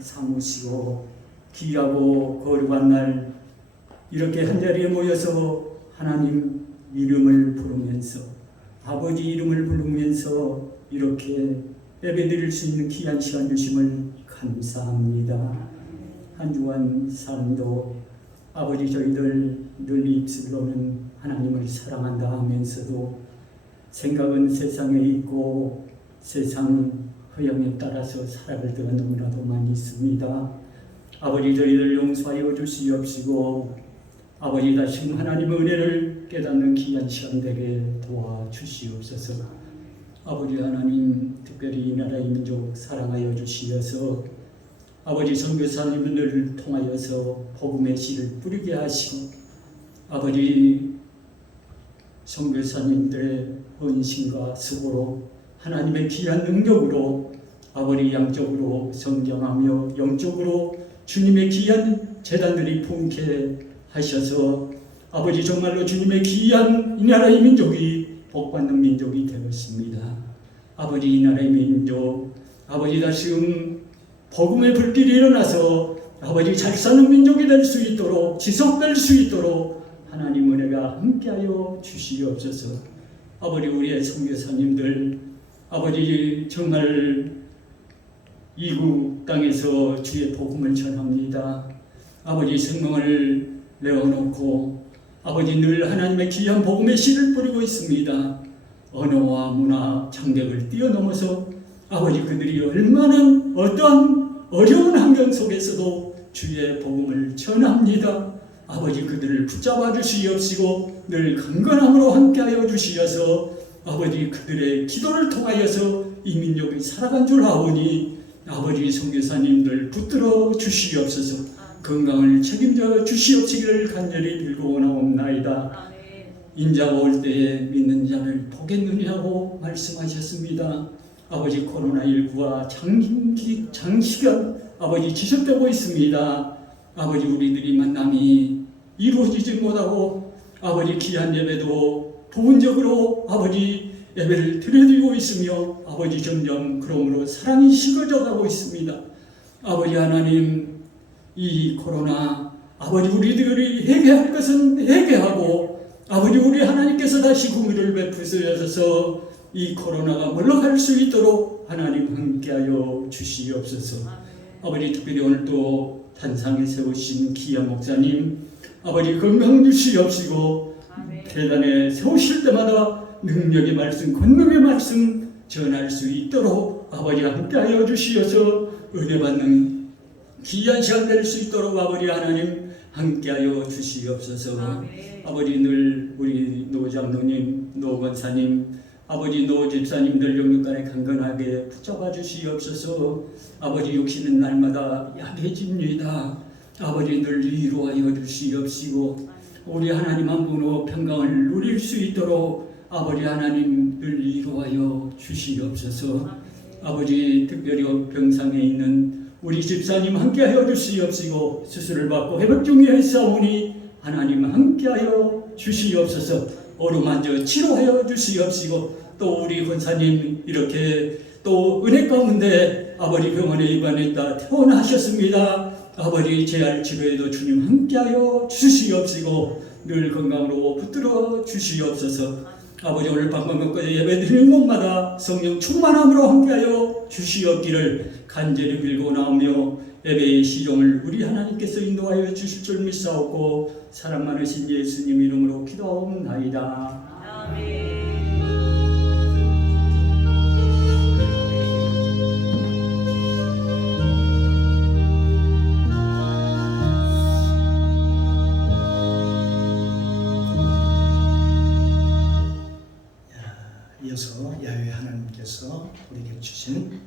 삼으시고 귀하고 거룩한 날 이렇게 한자리에 모여서 하나님 이름을 부르면서 아버지 이름을 부르면서 이렇게 예배드릴 수 있는 귀한 시간 주심을 감사합니다. 한 주간 삶도 아버지 저희들 늘 입술로는 하나님을 사랑한다 하면서도 생각은 세상에 있고 세상 허영에 따라서 살아갈 때가 너무나도 많이 있습니다. 아버지 저희들 용서하여 주시옵시고 아버지 다시금 하나님의 은혜를 깨닫는 귀한 시간 되게 도와주시옵소서. 아버지 하나님 특별히 이 나라의 민족 사랑하여 주시어서 아버지 선교사님들을 통하여서 복음의 씨를 뿌리게 하시고 아버지 선교사님들의 헌신과 수고로 하나님의 귀한 능력으로 아버지 양적으로 성장하며 영적으로 주님의 귀한 재단들이 풍케 하셔서 아버지 정말로 주님의 귀한 이 나라의 민족이 복받는 민족이 되었습니다. 아버지 이 나라의 민족 아버지 다시금 복음의 불길이 일어나서 아버지 잘 사는 민족이 될 수 있도록 지속될 수 있도록 하나님 은혜가 함께하여 주시옵소서. 아버지 우리의 선교사님들 아버지 정말 이국 땅에서 주의 복음을 전합니다. 아버지 생명을 내어놓고 아버지 늘 하나님의 귀한 복음의 씨를 뿌리고 있습니다. 언어와 문화 장벽을 뛰어넘어서 아버지 그들이 얼마나 어떠한 어려운 환경 속에서도 주의 복음을 전합니다. 아버지 그들을 붙잡아 주시옵시고 늘 강건함으로 함께하여 주시어서 아버지 그들의 기도를 통하여서 이 민족이 살아간 줄 아오니 아버지 선교사님들 붙들어 주시옵소서. 건강을 책임져 주시옵시기를 간절히 빌고나옵나이다. 인자가 올 때에 믿는 자를 보겠느냐고 말씀하셨습니다. 아버지 코로나19가 장시간 아버지 지속되고 있습니다. 아버지 우리들이 만남이 이루어지지 못하고 아버지 귀한 예배도 부분적으로 아버지 예배를 드려드리고 있으며 아버지 점점 그러므로 사랑이 식어져 가고 있습니다. 아버지 하나님 이 코로나 아버지 우리들이 회개할 것은 회개하고 아버지 우리 하나님께서 다시 긍휼을 베푸셔서 이 코로나가 물러갈 수 있도록 하나님 함께하여 주시옵소서. 아버지 특별히 오늘 또 단상에 세우신 귀한 목사님 아버지 건강 주시옵시고 대단에 세우실 때마다 능력의 말씀 권능의 말씀 전할 수 있도록 아버지 함께하여 주시어서 은혜 받는 귀한 시간 될 수 있도록 아버지 하나님 함께하여 주시옵소서. 아버지 늘 우리 노 장로님, 노 권사님, 아버지 노 집사님들 영육간에 강건하게 붙잡아 주시옵소서. 아버지 육신은 날마다 약해집니다. 아버지 늘 위로하여 주시옵시고 우리 하나님 한 분으로 평강을 누릴 수 있도록 아버지 하나님 늘 위로하여 주시옵소서. 아버지 특별히 병상에 있는 우리 집사님 함께하여 주시옵시고 수술을 받고 회복 중에 있사오니 하나님 함께하여 주시옵소서. 어루만져 치료하여 주시옵시고 또 우리 권사님 이렇게 또 은혜 가운데 아버지 병원에 입원했다 퇴원하셨습니다. 아버지 재활 치료에도 주님 함께하여 주시옵시고 늘 건강으로 붙들어 주시옵소서. 아버지 오늘 밤밤까지 예배드리는 곳마다 성령 충만함으로 함께하여 주시옵기를 간절히 빌고 나오며 예배의 시종을 우리 하나님께서 인도하여 주실 줄 믿사옵고 사랑 많으신 예수님 이름으로 기도하옵나이다. 아멘. 이어서 야훼 하나님께서 우리에게 주신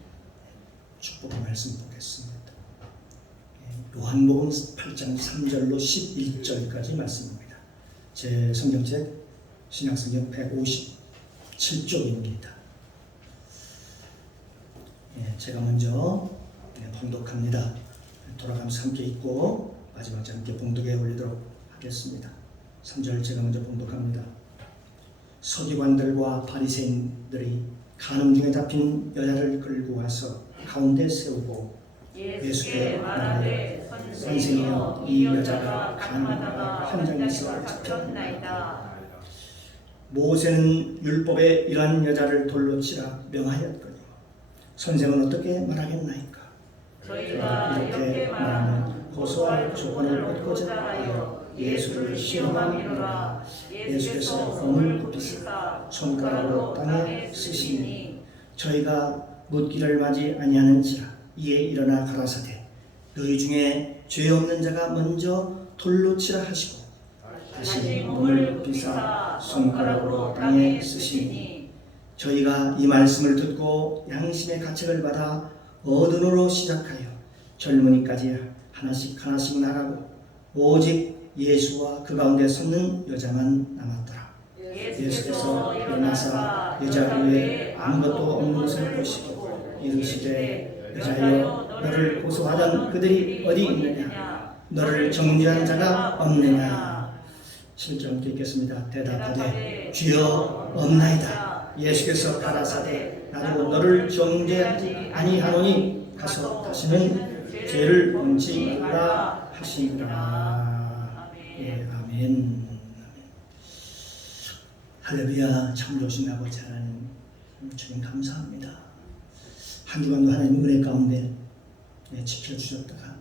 축복의 말씀 보겠습니다. 요한복음 8장 3절로 11절까지 말씀입니다. 제 성경책 신약성경 157쪽입니다. 제가 먼저 봉독합니다. 돌아가면서 함께 읽고 마지막 절 함께 봉독해 올리도록 하겠습니다. 3절 제가 먼저 봉독합니다. 서기관들과 바리새인들이 간음 중에 잡힌 여자를 끌고 와서 가운데 세우고 예수께 말하되 선생이여 이 여자가 가늠하다가 현장에서 잡혔나이다. 모세는 율법에 이러한 여자를 돌로 치라 명하였거니 선생은 어떻게 말하겠나이까? 저희가 이렇게 말하면 고소할 조건을 얻고자 하여 예수를 시험함이로라. 예수께서 검을 굽히사 손가락으로 땅에 쓰시니 저희가 묻기를 마지 아니하는지라 이에 일어나 가라사대 너희 중에 죄 없는 자가 먼저 돌로 치라 하시고 다시 몸을 굽히사 손가락으로 땅에 쓰시니 저희가 이 말씀을 듣고 양심의 가책을 받아 어른으로 시작하여 젊은이까지 하나씩 하나씩 나가고 오직 예수와 그 가운데 섰는 여자만 남았더라. 예수께서 일어나사 여자 외에 아무것도 없는 것을 보시고 이르시되 여자여 너를 고소하던 그들이 어디 있느냐 너를 정죄한 자가 없느냐. 7절 읽겠습니다. 대답하되 주여 없나이다. 예수께서 가라사대 나도 너를 정죄하지 아니하노니 가서 다시는 죄를 범치 말라 하시니라. 예, 아멘. 할렐루야. 참 좋으신 아버지 하나님 주님 감사합니다. 한 주간도 하나님 은혜 가운데 지켜주셨다가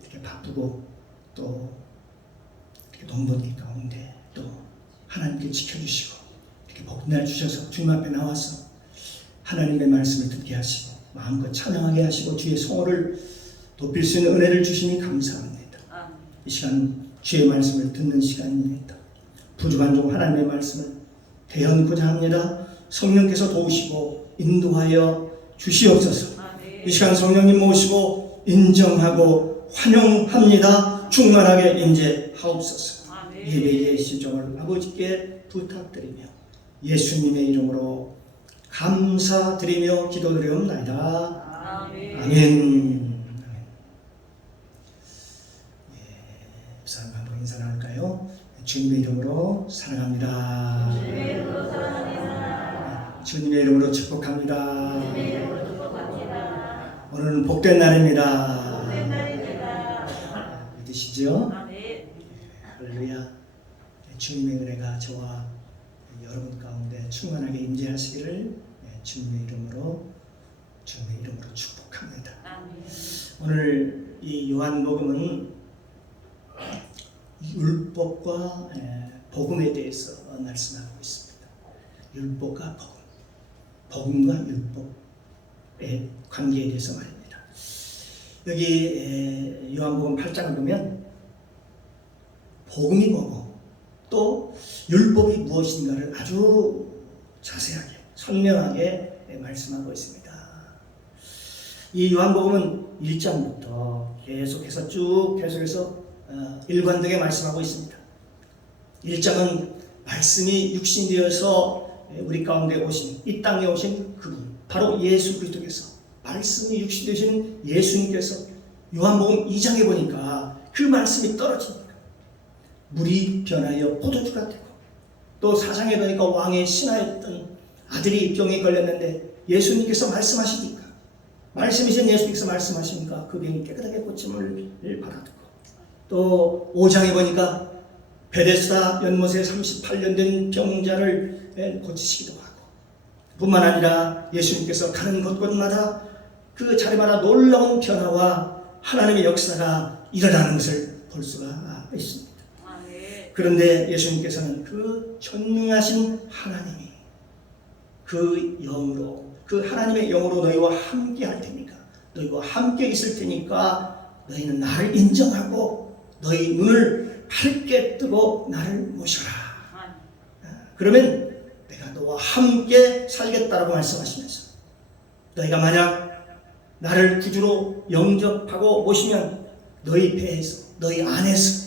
이렇게 바쁘고 또 이렇게 동번기 가운데 또 하나님께 지켜주시고 이렇게 복날 주셔서 주님 앞에 나와서 하나님의 말씀을 듣게 하시고 마음껏 찬양하게 하시고 주의 성호를 높일 수 있는 은혜를 주시니 감사합니다. 이 시간 주의 말씀을 듣는 시간입니다. 부족한 종 하나님의 말씀을 대언고자 합니다. 성령께서 도우시고 인도하여 주시옵소서. 이 시간 성령님 모시고 인정하고 환영합니다. 충만하게 임재하옵소서. 예배의 시종을 아버지께 부탁드리며 예수님의 이름으로 감사드리며 기도드리옵나이다. 아멘. psalm 한번 인사 나눌까요? 주님의 이름으로 사랑합니다. 주님의 이름으로 축복합니다. 오늘은 복된 날입니다. 믿으시죠? 할렐루야. 주님의 은혜가 저와 여러분 가운데 충만하게 임재하시기를 주님의 이름으로 축복합니다. 오늘 이 요한복음은 율법과 복음에 대해서 말씀하고 있습니다. 율법과 복음과 율법의 관계에 대해서 말입니다. 여기 요한복음 8장을 보면 복음이 뭐고 또 율법이 무엇인가를 아주 자세하게 선명하게 말씀하고 있습니다. 이 요한복음은 1장부터 계속해서 일관되게 말씀하고 있습니다. 1장은 말씀이 육신되어서 우리 가운데 오신 이 땅에 오신 그분 바로 예수 그리스도께서 말씀이 육신되신 예수님께서 요한복음 2장에 보니까 그 말씀이 떨어집니다. 물이 변하여 포도주가 되고 또 4장에 보니까 왕의 신하였던 아들이 병에 걸렸는데 예수님께서 말씀하시니까 말씀이신 예수님께서 말씀하시니까 그 병이 깨끗하게 고침을 받아들고 또 5장에 보니까 베데스다 연못에 38년 된 병자를 고치시기도 하고 뿐만 아니라 예수님께서 가는 곳곳마다 그 자리마다 놀라운 변화와 하나님의 역사가 일어나는 것을 볼 수가 있습니다. 그런데 예수님께서는 그 전능하신 하나님이 그 영으로 그 하나님의 영으로 너희와 함께 할 테니까 너희와 함께 있을 테니까 너희는 나를 인정하고 너희 눈을 밝게 뜨고 나를 모셔라. 그러면 내가 너와 함께 살겠다라고 말씀하시면서 너희가 만약 나를 구주로 영접하고 모시면 너희 배에서 너희 안에서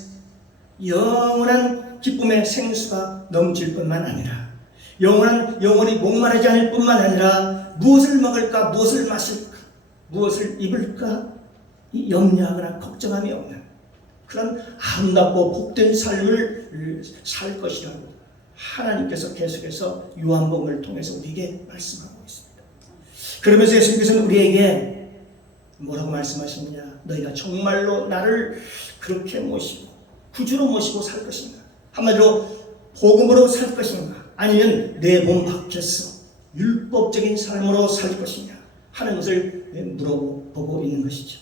영원한 기쁨의 생수가 넘칠 뿐만 아니라 영원히 목마르지 않을 뿐만 아니라 무엇을 먹을까 무엇을 마실까 무엇을 입을까 염려하거나 걱정함이 없는 그런 아름답고 복된 삶을 살 것이라고 하나님께서 계속해서 요한복음을 통해서 우리에게 말씀하고 있습니다. 그러면서 예수님께서는 우리에게 뭐라고 말씀하시느냐? 너희가 정말로 나를 그렇게 모시고 구주로 모시고 살 것인가? 한마디로 복음으로 살 것인가? 아니면 내 몸 밖에서 율법적인 삶으로 살 것이냐 하는 것을 물어보고 있는 것이죠.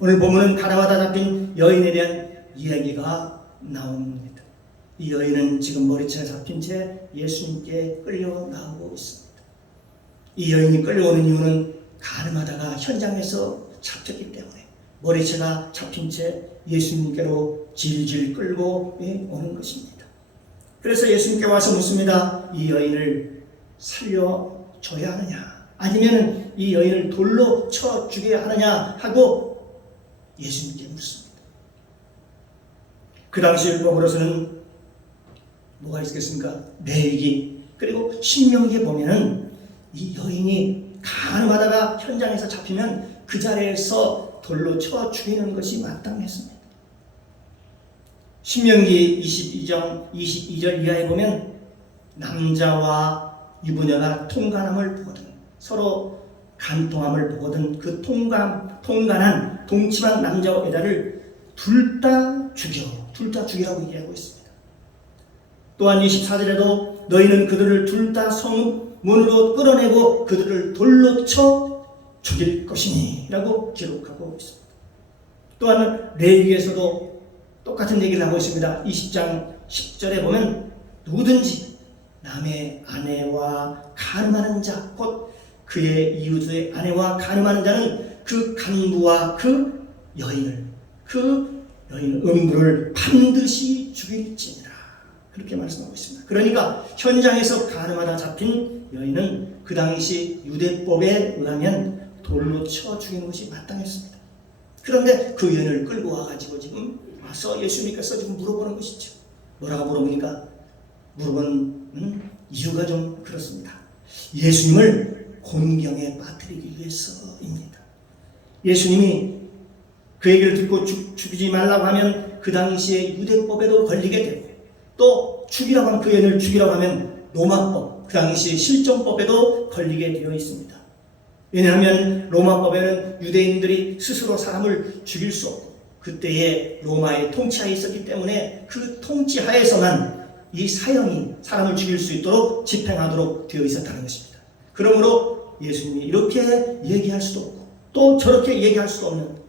오늘 본문은 가나마다 잡힌 여인에 대한 이야기가 나옵니다. 이 여인은 지금 머리채에 잡힌 채 예수님께 끌려 나오고 있습니다. 이 여인이 끌려오는 이유는 가늠하다가 현장에서 잡혔기 때문에 머리채가 잡힌 채 예수님께로 질질 끌고 오는 것입니다. 그래서 예수님께 와서 묻습니다. 이 여인을 살려줘야 하느냐 아니면 이 여인을 돌로 쳐 죽여야 하느냐 하고 예수님께 묻습니다. 그 당시 율법으로서는 뭐가 있겠습니까? 매기 그리고 신명기에 보면은 이 여인이 가늠하다가 현장에서 잡히면 그 자리에서 돌로 쳐 죽이는 것이 마땅했습니다. 신명기 22장 22절 이하에 보면 남자와 유부녀가 통간함을 보거든 서로 간통함을 보거든 그 통간한 동침한 남자와 여자를 둘 다 죽이라고 얘기하고 있습니다. 또한 24절에도 너희는 그들을 둘 다 성문으로 끌어내고 그들을 돌로 쳐 죽일 것이니 라고 기록하고 있습니다. 또한 레위기에서도 똑같은 얘기를 하고 있습니다. 20장 10절에 보면 누구든지 남의 아내와 간음하는 자 곧 그의 이웃의 아내와 간음하는 자는 그 간부와 그 여인을 음부를 반드시 죽일지니라 그렇게 말씀하고 있습니다. 그러니까 현장에서 간음하다 잡힌 여인은 그 당시 유대법에 의하면 돌로 쳐 죽이는 것이 마땅했습니다. 그런데 그 여인을 끌고 와가지고 지금 와서 예수님께서 지금 물어보는 것이죠. 뭐라고 물어보는 이유가 좀 그렇습니다. 예수님을 곤경에 빠뜨리기 위해서입니다. 예수님이 그 얘기를 듣고 죽이지 말라고 하면 그 당시에 유대법에도 걸리게 되고 또 죽이라고 하면 그 여인을 죽이라고 하면 로마법 그 당시 실정법에도 걸리게 되어 있습니다. 왜냐하면 로마법에는 유대인들이 스스로 사람을 죽일 수 없고 그때에 로마의 통치하에 있었기 때문에 그 통치하에서만 이 사형이 사람을 죽일 수 있도록 집행하도록 되어 있었다는 것입니다. 그러므로 예수님이 이렇게 얘기할 수도 없고 또 저렇게 얘기할 수도 없는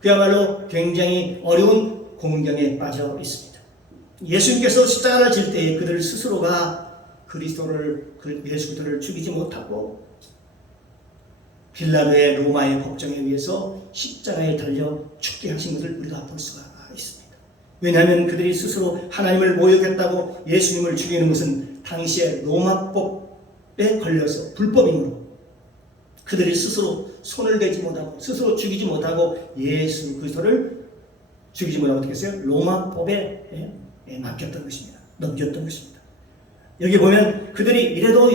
그야말로 굉장히 어려운 공경에 빠져 있습니다. 예수님께서 십자가를 질 때에 그들 스스로가 예수 그리스도를 죽이지 못하고 빌라도의 로마의 법정에 의해서 십자가에 달려 죽게 하신 것을 우리가 볼 수가 있습니다. 왜냐하면 그들이 스스로 하나님을 모욕했다고 예수님을 죽이는 것은 당시의 로마법에 걸려서 불법이므로 그들이 스스로 손을 대지 못하고 스스로 죽이지 못하고 예수 그리스도를 죽이지 못하고 어떻게 했어요? 로마법에 맡겼던 것입니다. 넘겼던 것입니다. 여기 보면 그들이 이래도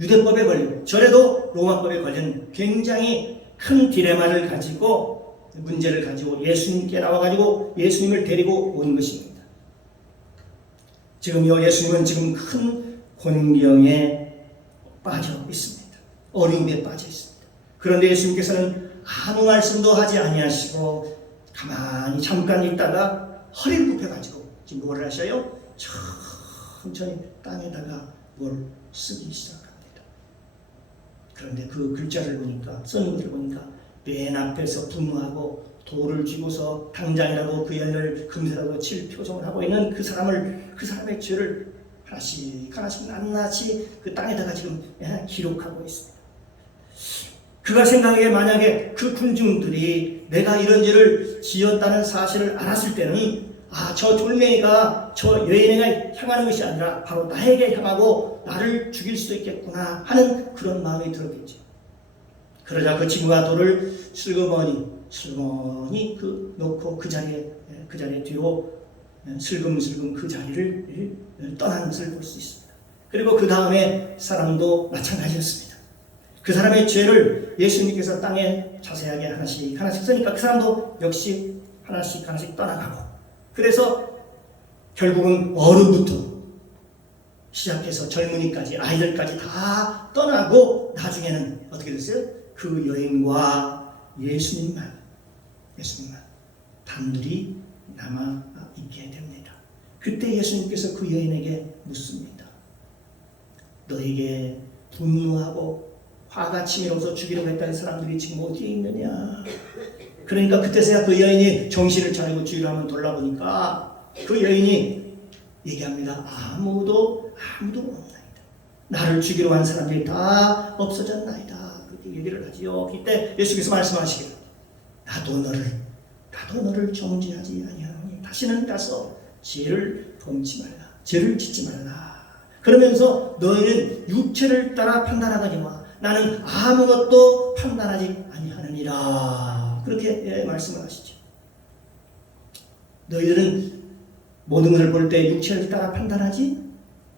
유대법에 걸리고 저래도 로마법에 걸린 굉장히 큰 딜레마를 가지고 문제를 가지고 예수님께 나와가지고 예수님을 데리고 온 것입니다. 지금 예수님은 지금 큰 곤경에 빠져 있습니다. 어려움에 빠져 있습니다. 그런데 예수님께서는 아무 말씀도 하지 아니하시고 가만히 잠깐 있다가 허리를 굽혀가지고 지금 뭐를 하셔요? 천천히 땅에다가 뭘 쓰기 시작합니다. 그런데 그 글자를 보니까 쓰는 것을 보니까 맨 앞에서 분노하고 돌을 쥐고서 당장이라도 그 여인을 금세라도 칠 표정을 하고 있는 그 사람의 죄를 하나씩 낱낱이 그 땅에다가 지금 기록하고 있습니다. 그가 생각에 만약에 그 군중들이 내가 이런 죄를 지었다는 사실을 알았을 때는 저 돌멩이가 저 여인에게 향하는 것이 아니라 바로 나에게 향하고 나를 죽일 수도 있겠구나 하는 그런 마음이 들었겠죠. 그러자 그 친구가 돌을 슬그머니 놓고 그 자리에 뒤로 슬금슬금 그 자리를 떠나는 것을 볼 수 있습니다. 그리고 그 다음에 사람도 마찬가지였습니다. 그 사람의 죄를 예수님께서 땅에 자세하게 하나씩 쓰니까 그 사람도 역시 하나씩 떠나가고 그래서 결국은 어른부터 시작해서 젊은이까지 아이들까지 다 떠나고 나중에는 어떻게 됐어요? 그 여인과 예수님만 단둘이 남아 있게 됩니다. 그때 예수님께서 그 여인에게 묻습니다. 너에게 분노하고 화가 치밀어서 죽이려고 했다는 사람들이 지금 어디에 있느냐? 그러니까 그때서야 그 여인이 정신을 차리고 주위를 한번 돌아보니까 그 여인이 얘기합니다. 아무도 없나이다. 나를 죽이려고 한 사람들이 다 없어졌나이다. 그렇게 얘기를 하지요. 이때 예수께서 말씀하시기를 나도 너를 정죄하지 아니하노니 다시는 가서 죄를 범치 말라. 죄를 짓지 말라. 그러면서 너희는 육체를 따라 판단하거니와 나는 아무것도 판단하지 아니하느니라. 그렇게 말씀을 하시죠. 너희들은 모든 것을 볼 때 육체를 따라 판단하지?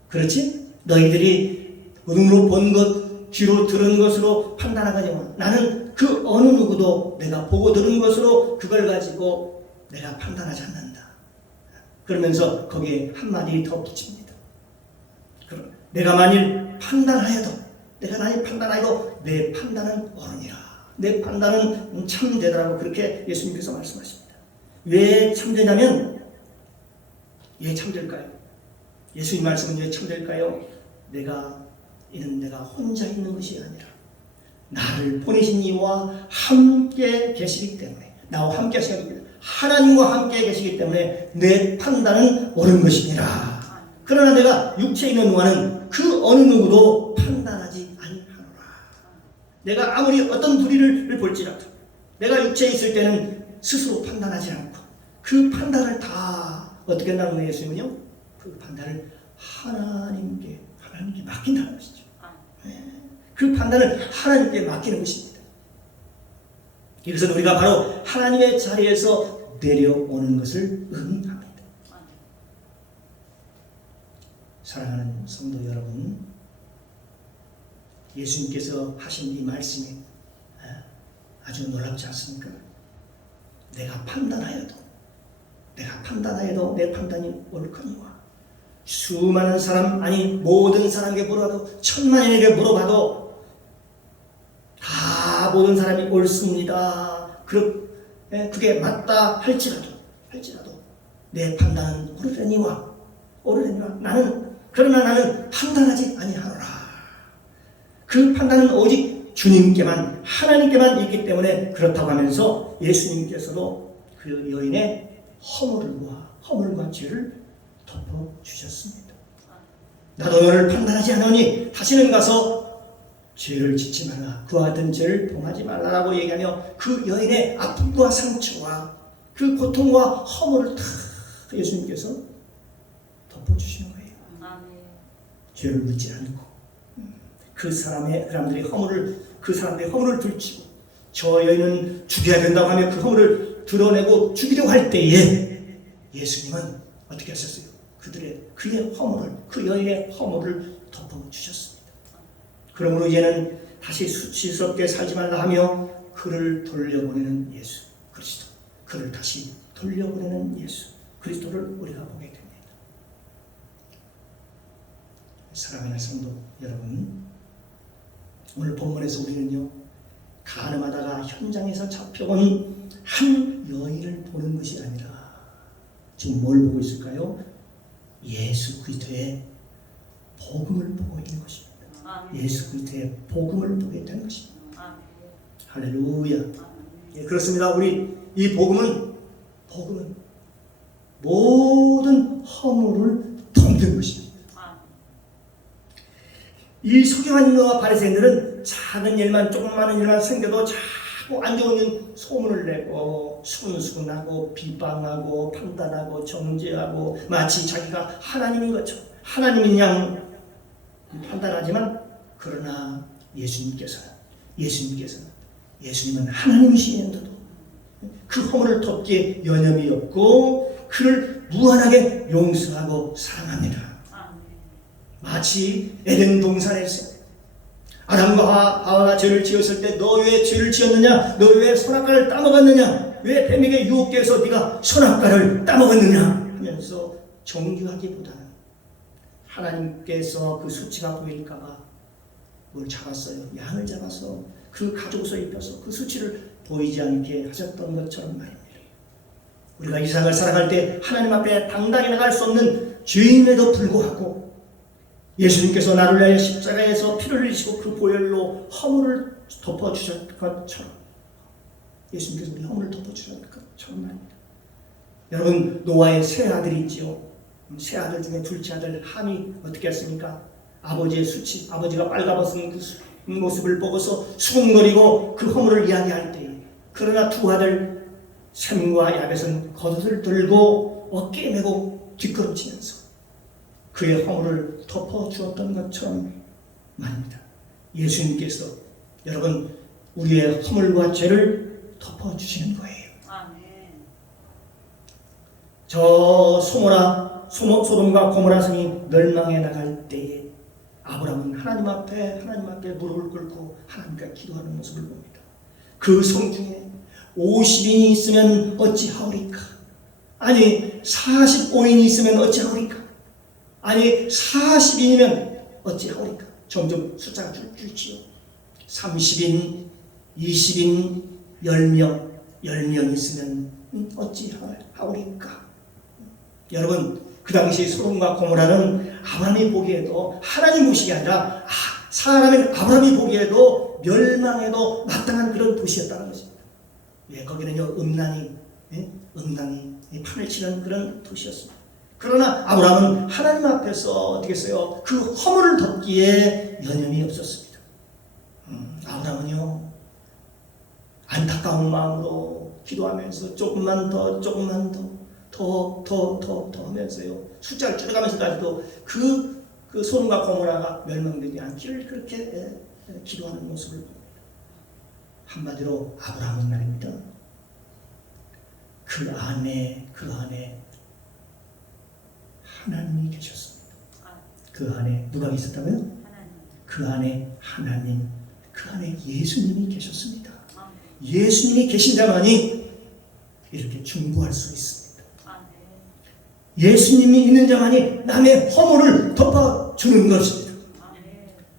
그렇지? 너희들이 눈으로 본 것, 귀로 들은 것으로 판단하거니와 나는 그 어느 누구도 내가 보고 들은 것으로 그걸 가지고 내가 판단하지 않는다. 그러면서 거기에 한마디 더 붙입니다. 내가 만일 판단하여도 내 판단은 옳으니라. 내 판단은 참되더라고. 그렇게 예수님께서 말씀하십니다. 왜 참되냐면 왜 참될까요? 예수님 말씀은 왜 참될까요? 이는 내가 혼자 있는 것이 아니라 나를 보내신 이와 함께 계시기 때문에 나와 함께 하시기 때문에 하나님과 함께 계시기 때문에 내 판단은 옳은 것이니라. 그러나 내가 육체에 있는 동안은 그 어느 누구도 판단하지 아니하노라. 내가 아무리 어떤 불의를 볼지라도 내가 육체에 있을 때는 스스로 판단하지 않고 그 판단을 다 어떻게 한다는 거예요? 예수님은요? 그 판단을 하나님께 맡긴다는 것이죠. 그 판단을 하나님께 맡기는 것입니다. 이것은 우리가 바로 하나님의 자리에서 내려오는 것을 의미합니다. 사랑하는 성도 여러분, 예수님께서 하신 이 말씀이 아주 놀랍지 않습니까? 내가 판단하여도 내 판단이 옳거니와 수많은 사람 아니 모든 사람에게 물어봐도 천만인에게 물어봐도 다 모든 사람이 옳습니다. 그게 맞다 할지라도 내 판단은 오르려니와 그러나 나는 판단하지 아니하노라. 그 판단은 오직 주님께만 하나님께만 있기 때문에 그렇다고 하면서 예수님께서도 그 여인의 허물과 죄를 덮어주셨습니다. 나도 너를 판단하지 않으니 다시는 가서 죄를 짓지 말라. 그와 같은 죄를 범하지 말라라고 얘기하며 그 여인의 아픔과 상처와 그 고통과 허물을 다 예수님께서 덮어주시는 거예요. 죄를 묻지 않고 그 사람들의 허물을 들추고 저 여인은 죽여야 된다고 하며 그 허물을 드러내고 죽이려고 할 때에 예수님은 어떻게 하셨어요? 그 여인의 허물을 덮어주셨습니다. 그러므로 이제는 다시 수치스럽게 살지 말라 하며 그를 돌려보내는 예수 그리스도, 그를 다시 돌려보내는 예수 그리스도를 우리가 보게 됩니다. 사랑하는 성도 여러분, 오늘 본문에서 우리는요 가늠하다가 현장에서 잡혀온 한 여인을 보는 것이 아니라 지금 뭘 보고 있을까요? 예수 그리스도의 복음을 보고 있는 것입니다. 예수 그리스도의 복음을 보고 있다는 것입니다. 할렐루야. 예, 그렇습니다. 우리 이 복음은 모든 허물을 덮는 것입니다. 이 서기관과 바리새인들은 작은 일만 조그마한 일만 생겨도 자꾸 안 좋은 소문을 내고 수군수군하고 비방하고 판단하고 정죄하고 마치 자기가 하나님인 것처럼 하나님인 양 판단하지만 그러나 예수님은 하나님이시면서도 그 허물을 덮기에 여념이 없고 그를 무한하게 용서하고 사랑합니다. 마치 에덴 동산에서 아담과 하와가 죄를 지었을 때 너 왜 죄를 지었느냐? 너 왜 선악과를 따먹었느냐? 왜 뱀에게 유혹되어 네가 선악과를 따먹었느냐? 하면서 정죄하기보다는 하나님께서 그 수치가 보일까봐 뭘 잡았어요. 양을 잡아서 그 가죽옷을 입혀서 그 수치를 보이지 않게 하셨던 것처럼 말입니다. 우리가 이 세상을 살아갈 때 하나님 앞에 당당히 나갈 수 없는 죄임에도 불구하고 예수님께서 나를 위하여 십자가에서 피를 흘리시고 그 보혈로 허물을 덮어주셨던 것처럼 예수님께서 우리 허물을 덮어주셨던 것처럼 말입니다. 여러분, 노아의 세 아들이 있지요. 세 아들 중에 둘째 아들 함이 어떻게 했습니까? 아버지의 수치, 아버지가 빨가벗은 그 모습을 보고서 수군거리고 그 허물을 이야기할 때에, 그러나 두 아들 셈과 야벳은 겉옷을 들고 어깨에 메고 뒷걸음치면서 그의 허물을 덮어주었던 것처럼 말입니다. 예수님께서 여러분 우리의 허물과 죄를 덮어주시는 거예요. 저 소돔과 고모라 성이 멸망해 나갈 때에 아브라함은 하나님 앞에 무릎을 꿇고 하나님께 기도하는 모습을 봅니다. 그 성 중에 50인이 있으면 어찌하오리까? 아니 45인이 있으면 어찌하오리까? 아니 40인이면 어찌하오리까? 점점 숫자가 줄지요. 30인, 20인, 10명 있으면 어찌하오리까? 여러분, 그 당시 소돔과 고모라는 아브라함이 보기에도 하나님 보시기 아니라 아브라함이 보기에도 멸망에도 마땅한 그런 도시였다는 것입니다. 예, 거기는요 음란이 판을 치는 그런 도시였습니다. 그러나 아브라함은 하나님 앞에서 어떻게 했어요? 그 허물을 덮기에 여념이 없었습니다. 아브라함은요 안타까운 마음으로 기도하면서 조금만 더 하면서요 숫자를 줄여가면서까지도 그 소돔과 고모라가 멸망되지 않기를 그렇게 기도하는 모습을 봅니다. 한마디로 아브라함은 말입니다. 그 안에 하나님이 계셨습니다. 그 안에 누가 있었다고요? 그 안에 하나님, 그 안에 예수님이 계셨습니다. 예수님이 계신 자만이 이렇게 중보할 수 있습니다. 예수님이 있는 자만이 남의 허물을 덮어주는 것입니다.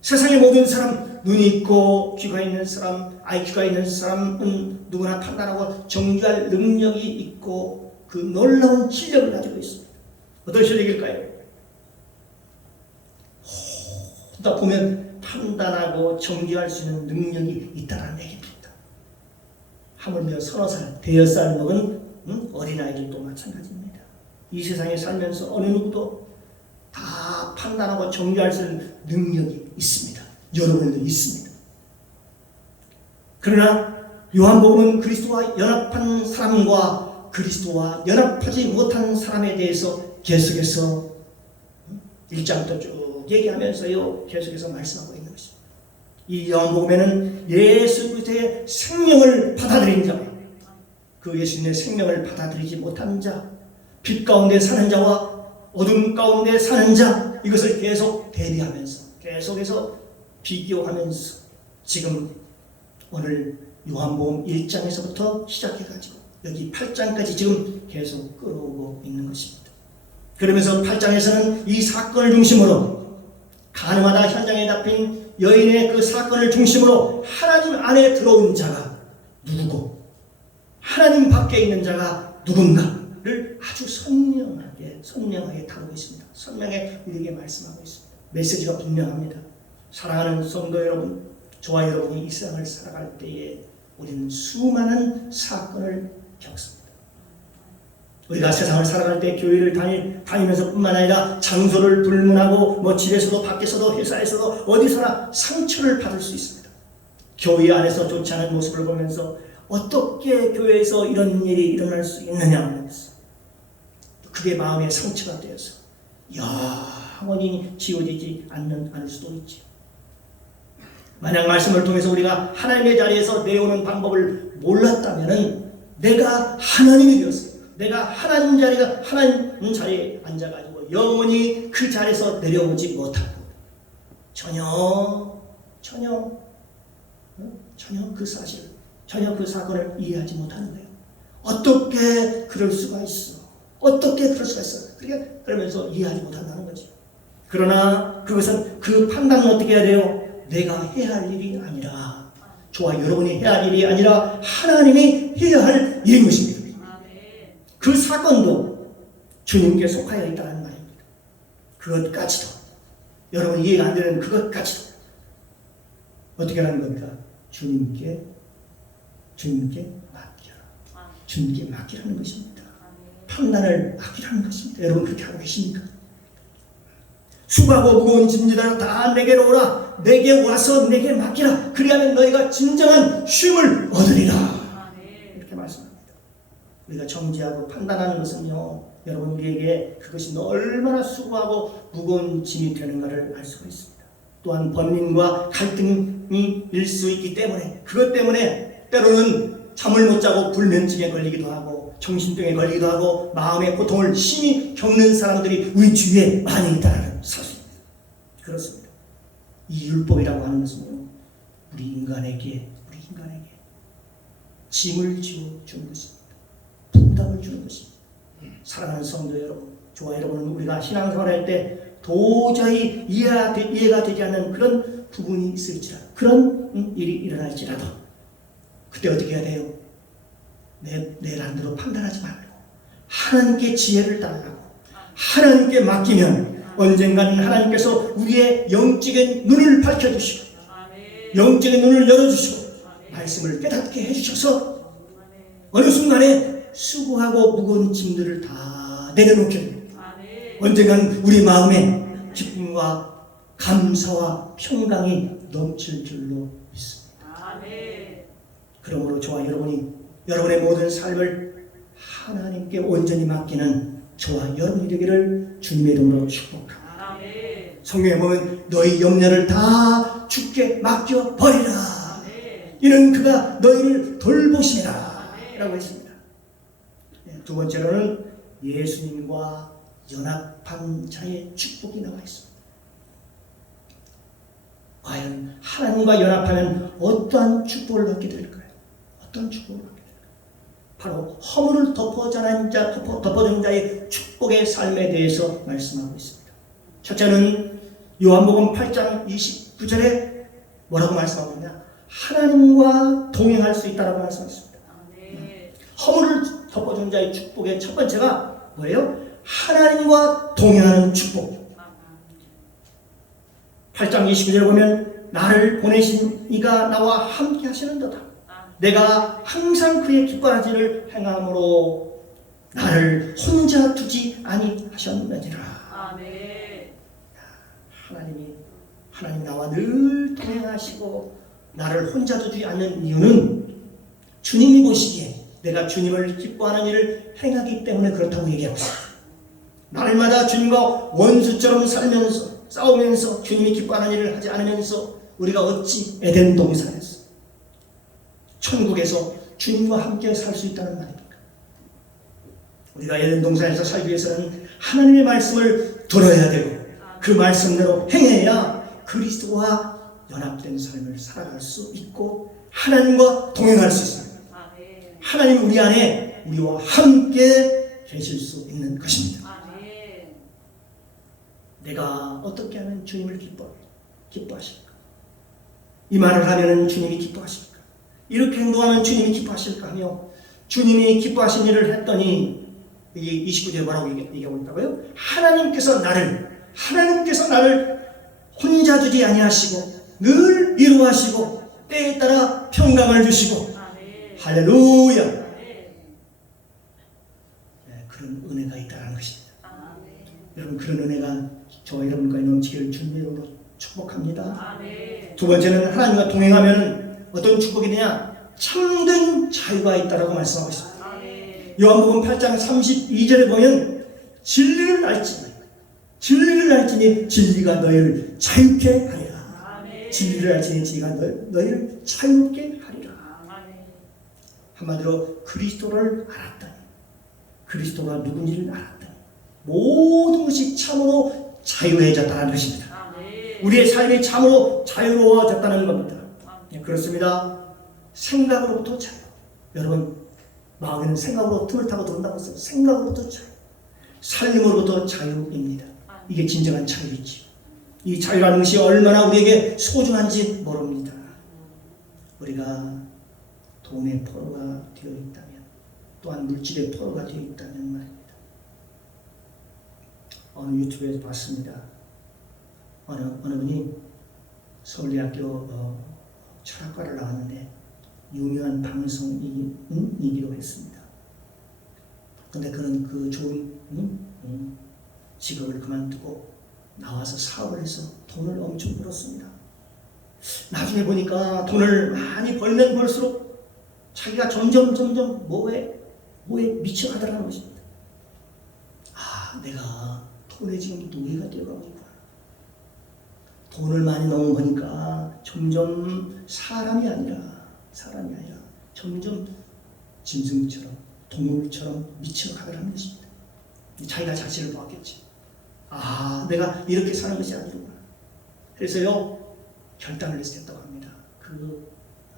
세상의 모든 사람, 눈이 있고 귀가 있는 사람, IQ가 있는 사람은 누구나 판단하고 정죄할 능력이 있고 그 놀라운 실력을 가지고 있습니다. 어떤 실력일까요? 다 보면 판단하고 정죄할 수 있는 능력이 있다는 얘기입니다. 하물며 서너 살, 대여 살 먹은 어린아이들도 마찬가지입니다. 이 세상에 살면서 어느 누구도 다 판단하고 정죄할 수 있는 능력이 있습니다. 여러분도 있습니다. 그러나 요한복음은 그리스도와 연합한 사람과 그리스도와 연합하지 못한 사람에 대해서 계속해서 1장부터 쭉 얘기하면서요 계속해서 말씀하고 있는 것입니다. 이 요한복음에는 예수 그리스도의 생명을 받아들인 자, 그 예수님의 생명을 받아들이지 못한 자, 빛 가운데 사는 자와 어둠 가운데 사는 자, 이것을 계속 대비하면서 계속해서 비교하면서 지금 오늘 요한복음 1장에서부터 시작해가지고 여기 8장까지 지금 계속 끌어오고 있는 것입니다. 그러면서 8장에서는 이 사건을 중심으로 가늠하다 현장에 잡힌 여인의 그 사건을 중심으로 하나님 안에 들어온 자가 누구고 하나님 밖에 있는 자가 누군가를 아주 선명하게 다루고 있습니다. 선명하게 우리에게 말씀하고 있습니다. 메시지가 분명합니다. 사랑하는 성도 여러분, 저와 여러분이 이 세상을 살아갈 때에 우리는 수많은 사건을 겪습니다. 우리가 세상을 살아갈 때 교회를 다니면서 뿐만 아니라 장소를 불문하고 집에서도 밖에서도 회사에서도 어디서나 상처를 받을 수 있습니다. 교회 안에서 좋지 않은 모습을 보면서 어떻게 교회에서 이런 일이 일어날 수 있느냐 하면서 그게 마음의 상처가 되어서 영원히 지워지지 않을 수도 있지. 만약 말씀을 통해서 우리가 하나님의 자리에서 내오는 방법을 몰랐다면 내가 하나님이 되었어요. 내가 하나님 자리에 앉아가지고 영원히 그 자리에서 내려오지 못하고 전혀 그 사실, 전혀 그 사건을 이해하지 못하는 거예요. 어떻게 그럴 수가 있어? 그러면서 이해하지 못한다는 거죠. 그러나 그것은 그 판단은 어떻게 해야 돼요? 내가 해야 할 일이 아니라 저와 여러분이 해야 할 일이 아니라 하나님이 해야 할 일인 것입니다. 그 사건도 주님께 속하여 있다는 말입니다. 그것까지도 여러분 이해가 안 되는 그것까지도 어떻게 하는 겁니까? 주님께 맡겨라. 주님께 맡기라는 것입니다. 판단을 맡기라는 것입니다. 여러분 그렇게 하고 계십니까? 수고하고 무거운 짐지다 다 내게로 오라. 내게 와서 내게 맡기라. 그리하면 너희가 진정한 쉼을 얻으리라. 이렇게 말씀합니다. 우리가 정지하고 판단하는 것은요, 여러분 우리에게 그것이 얼마나 수고하고 무거운 짐이 되는가를 알 수가 있습니다. 또한 번민과 갈등이 일 수 있기 때문에 그것 때문에 때로는 잠을 못 자고 불면증에 걸리기도 하고 정신병에 걸리기도 하고 마음의 고통을 심히 겪는 사람들이 우리 주위에 많이 있다는 사실입니다. 그렇습니다. 이 율법이라고 하는 것은요, 우리 인간에게 짐을 지어주는 것입니다. 부담을 주는 것입니다. 사랑하는 성도 여러분, 저와 여러분은 우리가 신앙생활할 때 도저히 이해가 되지 않는 그런 부분이 있을지라도, 그런 일이 일어날지라도 그때 어떻게 해야 돼요? 내 란대로 판단하지 말고 하나님께 지혜를 달라고 하나님께 맡기면 언젠가는 하나님께서 우리의 영적인 눈을 밝혀주시고 영적인 눈을 열어주시고 말씀을 깨닫게 해주셔서 어느 순간에 수고하고 무거운 짐들을 다 내려놓게 됩니다. 언젠가는 우리 마음에 기쁨과 감사와 평강이 넘칠 줄로 믿습니다. 그러므로 저와 여러분이 여러분의 모든 삶을 하나님께 온전히 맡기는 저와 여러분이 되기를 주님의 이름으로 축복합니다. 성경에 보면 너희 염려를 다 주께 맡겨버리라. 이는 그가 너희를 돌보시리라 라고 했습니다. 두 번째로는 예수님과 연합한 자의 축복이 나와 있습니다. 과연 하나님과 연합하면 어떠한 축복을 받게 될까요? 어떤 축복을 받게 될까요? 바로 허물을 덮어준 자의 축복의 삶에 대해서 말씀하고 있습니다. 첫째는 요한복음 8장 29절에 뭐라고 말씀하고 있냐? 하나님과 동행할 수 있다라고 말씀했습니다. 허물을 덮어준 자의 축복의 첫 번째가 뭐예요? 하나님과 동행하는 축복. 8장 29절에 보면 나를 보내신 이가 나와 함께 하시는도다. 내가 항상 그의 기뻐하지를 행함으로 나를 혼자 두지 아니하셨느니라. 하나님 나와 늘 동행하시고 나를 혼자 두지 않는 이유는 주님이 보시기에 내가 주님을 기뻐하는 일을 행하기 때문에 그렇다고 얘기하고 있습니다. 날마다 주님과 원수처럼 살면서 싸우면서 주님이 기뻐하는 일을 하지 않으면서 우리가 어찌 에덴 동산에서 천국에서 주님과 함께 살 수 있다는 말입니까? 우리가 에덴 동산에서 살기 위해서는 하나님의 말씀을 들어야 되고 그 말씀대로 행해야 그리스도와 연합된 삶을 살아갈 수 있고 하나님과 동행할 수 있습니다. 하나님 우리 안에 우리와 함께 계실 수 있는 것입니다. 내가 어떻게 하면 주님을 기뻐하실까? 이 말을 하면 주님이 기뻐하실까? 이렇게 행동하면 주님이 기뻐하실까 하며 주님이 기뻐하신 일을 했더니 이게 29절에 뭐라고 얘기하고 있다고요? 하나님께서 나를 혼자 두지 아니하시고 늘 위로하시고 때에 따라 평강을 주시고 할렐루야. 그런 은혜가 있다는 것입니다. 여러분 그런 은혜가 저와 여러분과 넘치기를 주님으로 축복합니다. 두 번째는 하나님과 동행하면 어떤 축복이 되냐? 참된 자유가 있다라고 말씀하고 있습니다. 요한복음 8장 32절에 보면 진리를 알지니 진리가 너희를 자유케 하리라. 진리를 알지니 진리가 너희를 자유케 하리라. 한마디로 그리스도를 알았더니 그리스도가 누군지를 알았더니 모든 것이 참으로 자유해졌다는 것입니다. 우리의 삶이 참으로 자유로워졌다는 겁니다. 그렇습니다. 생각으로부터 자유. 여러분 마음에는 생각으로 틈을 타고 들어온다고 했어요. 생각으로부터 자유. 살림으로부터 자유입니다. 이게 진정한 자유이지. 이 자유라는 것이 얼마나 우리에게 소중한지 모릅니다. 우리가 돈의 포로가 되어 있다면, 또한 물질의 포로가 되어 있다면 말입니다. 어느 유튜브에서 봤습니다. 어느 분이 서울대학교 철학과를 나왔는데 유명한 방송인이기도 했습니다. 근데 그는 그 좋은 직업을 그만두고 나와서 사업을 해서 돈을 엄청 벌었습니다. 나중에 보니까 돈을 많이 벌면 벌수록 자기가 점점 뭐에 미쳐가더라는 것입니다. 아, 내가 돈에 지금 노예가 되어가고 있구나. 돈을 많이 너무 버니까 점점 사람이 아니라 점점 짐승처럼 동물처럼 미쳐가더라는 것입니다. 자기가 자신을 보았겠지. 아, 내가 이렇게 사는 것이 아니구나. 그래서요, 결단을 했다고 합니다. 그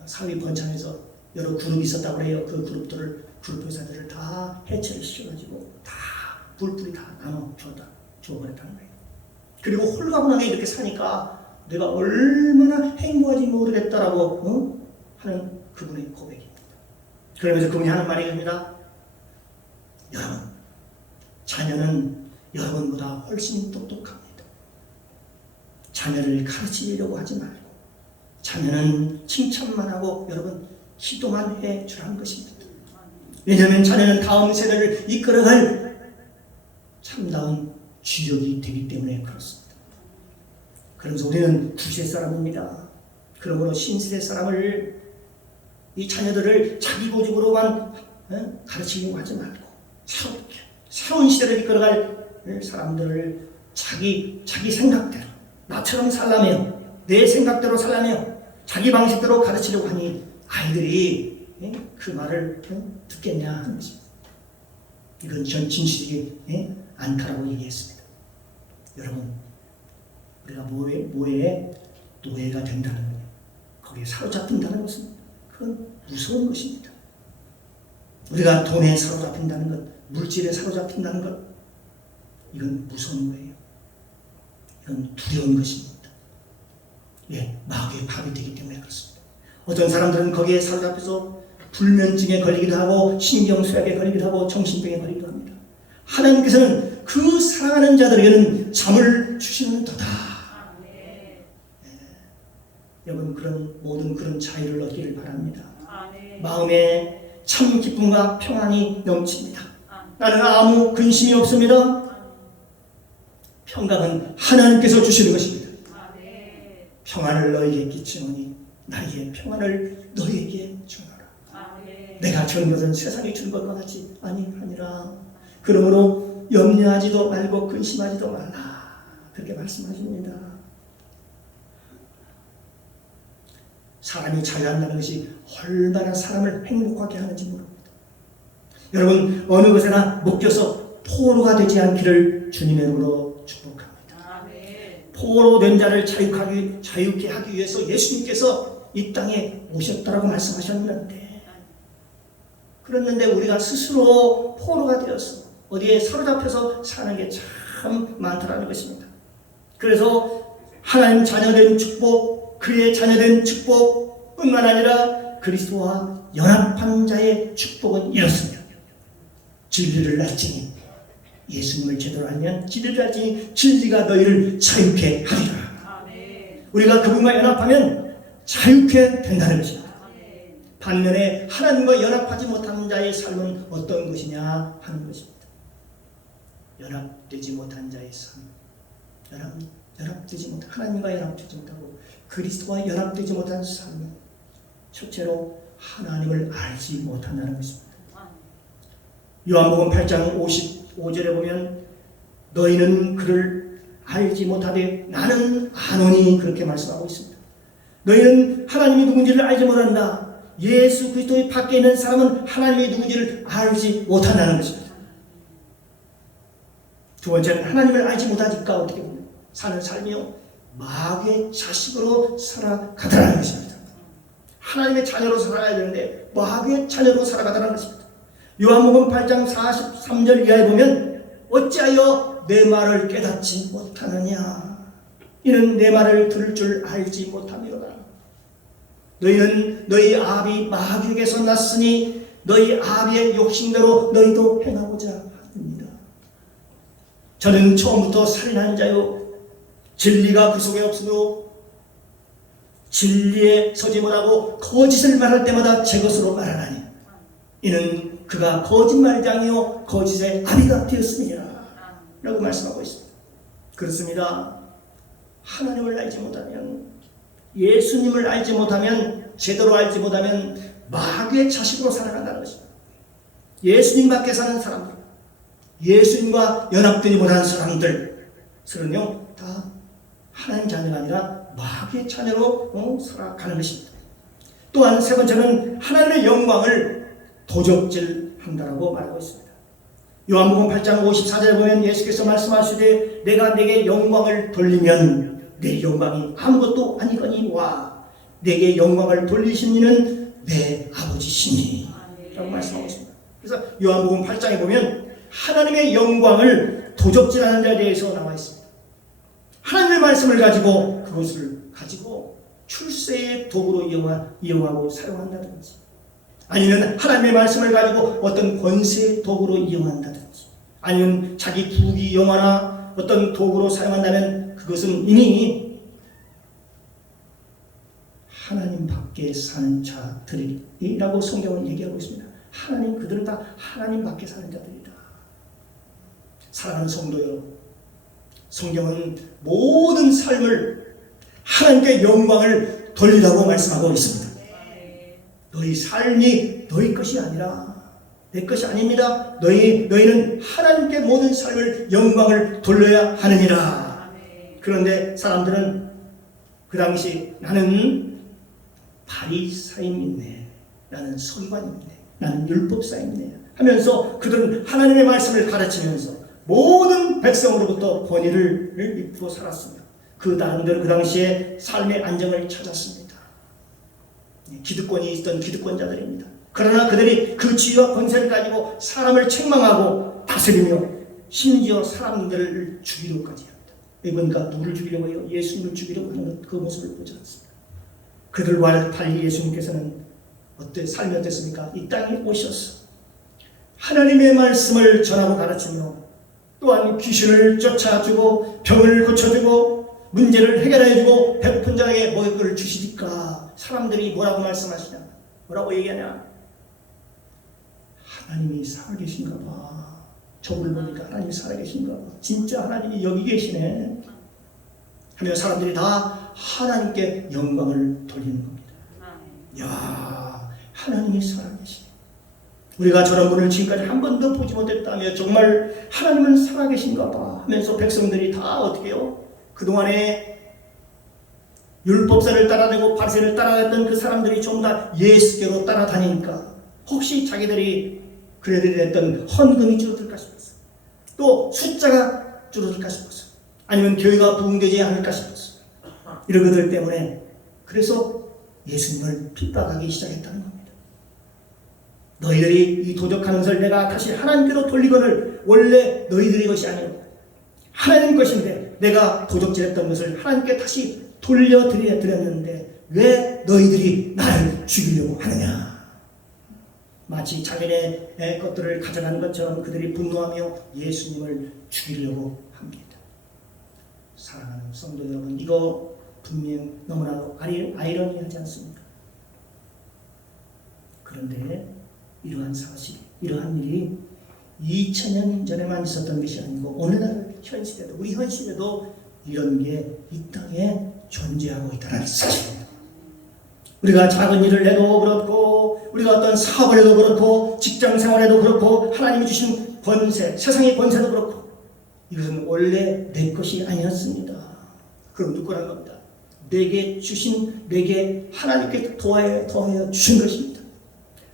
사회 번창에서 여러 그룹이 있었다고 해요. 그 그룹 회사들을 다 해체를 시켜가지고 다 뿔뿔이 다 나눠 주어버렸다는 거예요. 그리고 홀가분하게 이렇게 사니까 내가 얼마나 행복한지 모르겠다라고 하는 그분의 고백입니다. 그러면서 그분이 하는 말이 있습니다. 여러분, 자녀는 여러분보다 훨씬 똑똑합니다. 자녀를 가르치려고 하지 말고 자녀는 칭찬만 하고 여러분 기도만 해주라는 것입니다. 왜냐하면 자녀는 다음 세대를 이끌어갈 참다운 주역이 되기 때문에 그렇습니다. 그러면서 우리는 구세 사람입니다. 그러므로 신세대 사람을, 이 자녀들을 자기 고집으로만 가르치려고 하지 말고 새로운 시대를 이끌어갈 사람들을 자기 생각대로, 나처럼 살라며, 내 생각대로 살라며 자기 방식대로 가르치려고 하니 아이들이 그 말을 듣겠냐 하는 것입니다. 이건 전 진실이 않다라고 얘기했습니다. 여러분, 우리가 뭐에 노예가 된다는 거예요. 거기에 사로잡힌다는 것은 그건 무서운 것입니다. 우리가 돈에 사로잡힌다는 것, 물질에 사로잡힌다는 것, 이건 무서운 거예요. 이건 두려운 것입니다. 예, 마귀의 밥이 되기 때문에 그렇습니다. 어떤 사람들은 거기에 사로잡혀서 불면증에 걸리기도 하고 신경쇠약에 걸리기도 하고 정신병에 걸리기도 합니다. 하나님께서는 그 사랑하는 자들에게는 잠을 주시는도다. 여러분, 모든 그런 자유를 얻기를 바랍니다. 마음에 참 기쁨과 평안이 넘칩니다. 나는 아무 근심이 없습니다. 평강은 하나님께서 주시는 것입니다. 평안을 너희에게 끼치노니 나에게 평안을 너희에게 주노라. 내가 주는 것은 세상이 주는 것과 같이 아니라. 그러므로 염려하지도 말고 근심하지도 말라. 그렇게 말씀하십니다. 사람이 자유한다는 것이 얼마나 사람을 행복하게 하는지 모릅니다. 여러분, 어느 것에나 묶여서 포로가 되지 않기를 주님의 이름으로 축복합니다. 포로 된 자를 자유케 하기 위해서 예수님께서 이 땅에 오셨다라고 말씀하셨는데, 그랬는데 우리가 스스로 포로가 되어서 어디에 사로잡혀서 사는 게 참 많다라는 것입니다. 그래서 하나님 자녀된 축복, 그의 자녀된 축복뿐만 아니라 그리스도와 연합한 자의 축복은 이렇습니다. 진리를 알지니, 예수님을 제대로 알면 진리를 알지니 진리가 너희를 자유케 하리라. 우리가 그분과 연합하면 자유케 된다는 것입니다. 반면에 하나님과 연합하지 못하는 자의 삶은 어떤 것이냐 하는 것입니다. 연합되지 못한 자의 삶, 연합되지 못한, 하나님과 연합되지 못하고 그리스도와 연합되지 못한 삶은 첫째로 하나님을 알지 못한다는 것입니다. 요한복음 8장 55절에 보면 너희는 그를 알지 못하되 나는 아노니, 그렇게 말씀하고 있습니다. 너희는 하나님이 누군지를 알지 못한다. 예수 그리스도의 밖에 있는 사람은 하나님이 누군지를 알지 못한다는 것입니다. 두 번째는 하나님을 알지 못하니까 어떻게 보면 사는 삶이요, 마귀의 자식으로 살아가더라는 것입니다. 하나님의 자녀로 살아가야 되는데 마귀의 자녀로 살아가더라는 것입니다. 요한복음 8장 43절 이하에 보면 어찌하여 내 말을 깨닫지 못하느냐, 이는 내 말을 들을 줄 알지 못함이로다. 너희는 너희 아비 마귀에게서 났으니 너희 아비의 욕심대로 너희도 행하고자 합니다. 저는 처음부터 살인한 자요 진리가 그 속에 없으므로 진리에 서지 못하고 거짓을 말할 때마다 제 것으로 말하나니 이는 그가 거짓말장이요 거짓의 아비가 되었음이니라 라고 말씀하고 있습니다. 그렇습니다. 하나님을 알지 못하면, 예수님을 알지 못하면, 제대로 알지 못하면 마귀의 자식으로 살아간다는 것입니다. 예수님 밖에 사는 사람들, 예수님과 연합되지 못한 사람들은요 다 하나님 자녀가 아니라 마귀의 자녀로 살아가는 것입니다. 또한 세 번째는 하나님의 영광을 도적질한다라고 말하고 있습니다. 요한복음 8장 54절에 보면 예수께서 말씀하시되 내가 내게 영광을 돌리면 내 영광이 아무것도 아니거니와 내게 영광을 돌리신 이는 내 아버지시니 라고 말씀하고 있습니다. 그래서 요한복음 8장에 보면 하나님의 영광을 도적질하는 자에 대해서 나와 있습니다. 하나님의 말씀을 가지고 그것을 가지고 출세의 도구로 이용하고 사용한다든지, 아니면 하나님의 말씀을 가지고 어떤 권세의 도구로 이용한다든지, 아니면 자기 부귀 영화나 어떤 도구로 사용한다면 그것은 이미 하나님 밖에 사는 자들이라고 성경은 얘기하고 있습니다. 하나님, 그들은 다 하나님 밖에 사는 자들이다. 사랑하는 성도 여러분, 성경은 모든 삶을 하나님께 영광을 돌리라고 말씀하고 있습니다. 너희 삶이 너희 것이 아니라 내 것이 아닙니다. 너희는 하나님께 모든 삶을 영광을 돌려야 하느니라. 그런데 사람들은 그 당시 나는 바리사인이네, 나는 서기관이네, 나는 율법사인이네 하면서 그들은 하나님의 말씀을 가르치면서 모든 백성으로부터 권위를 입고 살았습니다. 그 나름대로 그 당시에 삶의 안정을 찾았습니다. 기득권이 있던 기득권자들입니다. 그러나 그들이 그 지위와 권세를 가지고 사람을 책망하고 다스리며 심지어 사람들을 죽이려고까지 합니다. 이번가 누구를 죽이려고 해요? 예수님을 죽이려고 하는 그 모습을 보지 않습니다. 그들과 달리 예수님께서는 삶이 어땠습니까? 이 땅에 오셔서 하나님의 말씀을 전하고 가르치며 또한 귀신을 쫓아주고 병을 고쳐주고 문제를 해결해주고 배고픈 자에게 먹을 것을 주시니까 사람들이 뭐라고 말씀하시냐? 뭐라고 얘기하냐? 하나님이 살아계신가 봐. 저를 보니까 하나님이 살아계신가 봐. 진짜 하나님이 여기 계시네 하며 사람들이 다 하나님께 영광을 돌리는 겁니다. 야, 하나님이 살아계시네. 우리가 저런 분을 지금까지 한 번도 보지 못했다며 정말 하나님은 살아계신가 봐 하면서 백성들이 다 어떻게 해요? 그동안에 율법사를 따라다니고 바리새인을 따라다녔던 그 사람들이 좀 다 예수께로 따라다니니까 혹시 자기들이 그래들이 했던 헌금이 줄어들까 싶었어요. 또 숫자가 줄어들까 싶었어요. 아니면 교회가 부흥되지 않을까 싶었어요. 이런 것들 때문에 그래서 예수님을 핍박하기 시작했다는 겁니다. 너희들이 이 도적하는 것을 내가 다시 하나님께로 돌리거늘 원래 너희들의 것이 아니오 하나님 것인데 내가 도적질했던 것을 하나님께 다시 돌려드렸는데 왜 너희들이 나를 죽이려고 하느냐. 마치 자기네 것들을 가져가는 것처럼 그들이 분노하며 예수님을 죽이려고 합니다. 사랑하는 성도 여러분, 이거 분명 너무나도 아이러니하지 않습니까? 그런데 이러한 사실, 이러한 일이 2000년 전에만 있었던 것이 아니고 오늘날 현실에도, 우리 현실에도 이런 게 이 땅에 존재하고 있다는 사실입니다. 우리가 작은 일을 해도 그렇고 우리가 어떤 사업을 해도 그렇고 직장 생활에도 그렇고 하나님이 주신 권세, 세상의 권세도 그렇고 이것은 원래 내 것이 아니었습니다. 그럼 누구란 겁니다? 내게 주신, 내게 하나님께 더하여 주신 것입니다.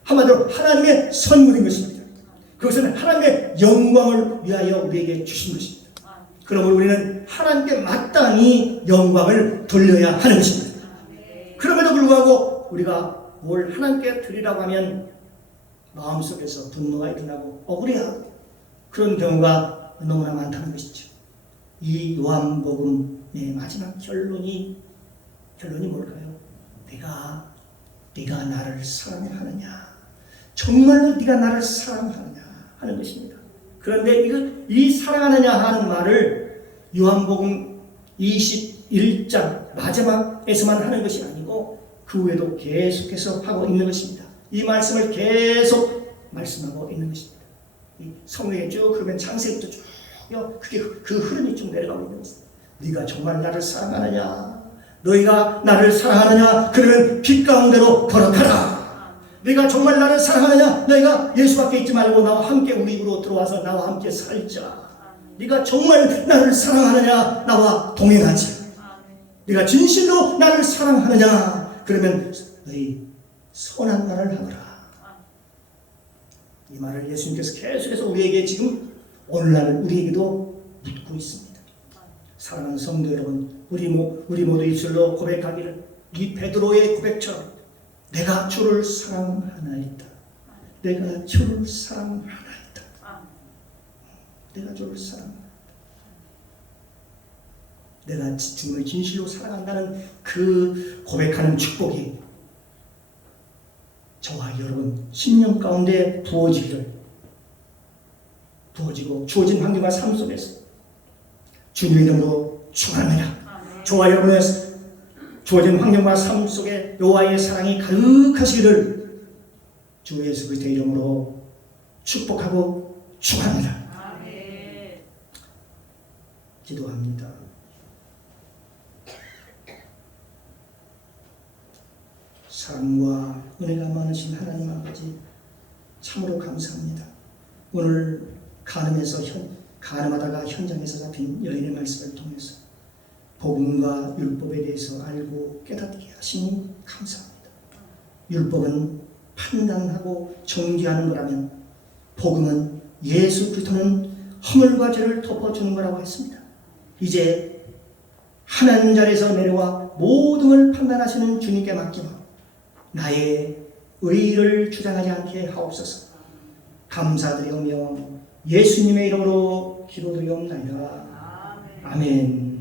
한마디로 하나님의 선물인 것입니다. 그것은 하나님의 영광을 위하여 우리에게 주신 것입니다. 그러므로 우리는 하나님께 마땅히 영광을 돌려야 하는 것입니다. 그럼에도 불구하고 우리가 뭘 하나님께 드리라고 하면 마음속에서 분노가 일어나고 억울해하고 그런 경우가 너무나 많다는 것이죠. 이 요한복음의 마지막 결론이 뭘까요? 내가 네가 나를 사랑하느냐? 정말로 네가 나를 사랑하느냐? 하는 것입니다. 그런데 이 사랑하느냐 하는 말을 요한복음 21장 마지막에서만 하는 것이 아니고 그 후에도 계속해서 하고 있는 것입니다. 이 말씀을 계속 말씀하고 있는 것입니다. 이 성경에 쭉 그러면 창세기부터 쭉 그게 그 흐름이 쭉 내려가고 있는 것입니다. 네가 정말 나를 사랑하느냐? 너희가 나를 사랑하느냐? 그러면 빛 가운데로 걸어가라. 네가 정말 나를 사랑하느냐? 너희가 예수밖에 있지 말고 나와 함께 우리 입으로 들어와서 나와 함께 살자. 네가 정말 나를 사랑하느냐? 나와 동행하지. 네가 진실로 나를 사랑하느냐? 그러면 너희 선한 말을 하거라. 이 말을 예수님께서 계속해서 우리에게 지금 오늘날 우리에게도 묻고 있습니다. 사랑하는 성도 여러분, 우리 모두 입술로 고백하기를 이 베드로의 고백처럼 내가 주를 사랑하나이다. 내가 주를 사랑하나이다. 내가 주를 사랑하나이다. 내가 주님을 진실로 사랑한다는 그 고백하는 축복이 저와 여러분 심령 가운데 부어지고 주어진 환경과 삶 속에서 주님의 이름으로 축원합니다. 저와 여러분의 주어진 환경과 삶 속에 여호와의 사랑이 가득하시기를 주 예수 그리스도의 이름으로 축복하고 축원합니다. 기도합니다. 사랑과 은혜가 많으신 하나님 아버지 참으로 감사합니다. 오늘 가늠하다가 현장에서 잡힌 여인의 말씀을 통해서 복음과 율법에 대해서 알고 깨닫게 하시니 감사합니다. 율법은 판단하고 정죄하는 거라면 복음은 예수 그리스도는 허물과 죄를 덮어주는 거라고 했습니다. 이제 하나님 자리에서 내려와 모든 걸 판단하시는 주님께 맡기며 나의 의를 주장하지 않게 하옵소서. 감사드리오며 예수님의 이름으로 기도드리옵나이다. 아멘.